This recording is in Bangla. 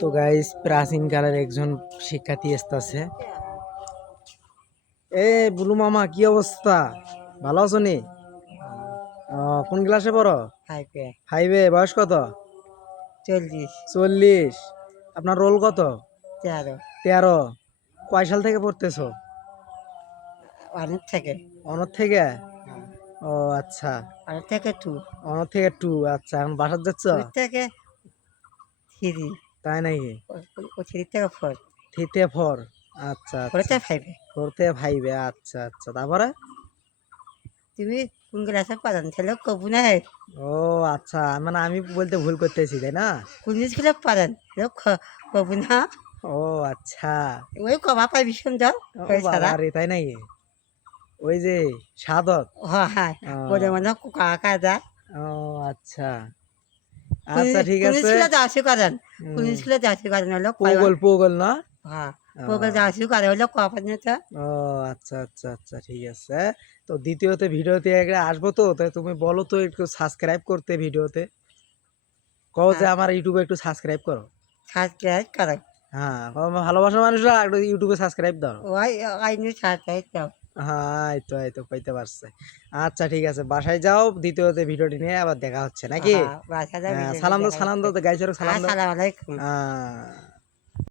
তো গাইস প্রাচীন কালের একজন শিক্ষার্থী আসতেছে। বুলু মামা কি অবস্থা, ভালো আছো নি? কোন ক্লাসে পড়ো? ফাইভে। বয়স কত? 40। আপনার রোল কত? 13। কয় সাল থেকে পড়তেছো? অনর থেকে। ও আচ্ছা, অনর থেকে 2। আচ্ছা, এখন বাসার যাচ্ছ? তাই নাকি? 3 থেকে 4। আচ্ছা আচ্ছা, 4 থেকে 5। আচ্ছা আচ্ছা, তারপরে? তুমি কোন ক্লাসে পড়ান ছেলে কবু না ও আচ্ছা, মানে আমি বলতে ভুল করতেছি তাই না? কোন স্কুলে পড়ান কবু না ও আচ্ছা। ওই কবা পাই সুন্দর ও বাবা রে, তাই নাকি? ওই যে সাদত। হ্যাঁ বলে মনে কাকা যায় ও আচ্ছা আচ্ছা, ঠিক কোন আছে। স্কুলে যাওয়া শুরু করেন কোন স্কুলে যাওয়া শুরু করেন হলো পোগল পোগল না? হ্যাঁ পোগল যাওয়া শুরু করে হলো কবা তো ও আচ্ছা আচ্ছা আচ্ছা, ঠিক আছে। তো দ্বিতীয়তে ভিডিওতে আসবো তো, তাই তুমি বলো তো একটু সাবস্ক্রাইব করতে ভিডিওতে। কও যে আমার ইউটিউবে একটু সাবস্ক্রাইব করো। সাবস্ক্রাইব করো। হ্যাঁ, ভালোবাসার মানুষরা একটু ইউটিউবে সাবস্ক্রাইব দাও। ওই আইনি সাবস্ক্রাইব দাও। হ্যাঁ, এই তো পাইতে পারছে। আচ্ছা ঠিক আছে, বাসায় যাও, দ্বিতীয়তে ভিডিওটি নিয়ে আবার দেখা হচ্ছে নাকি? বাসা যাও সালাম দাও, সালাম দাও, গাইছেরও সালাম দাও। সালাম আলাইকুম।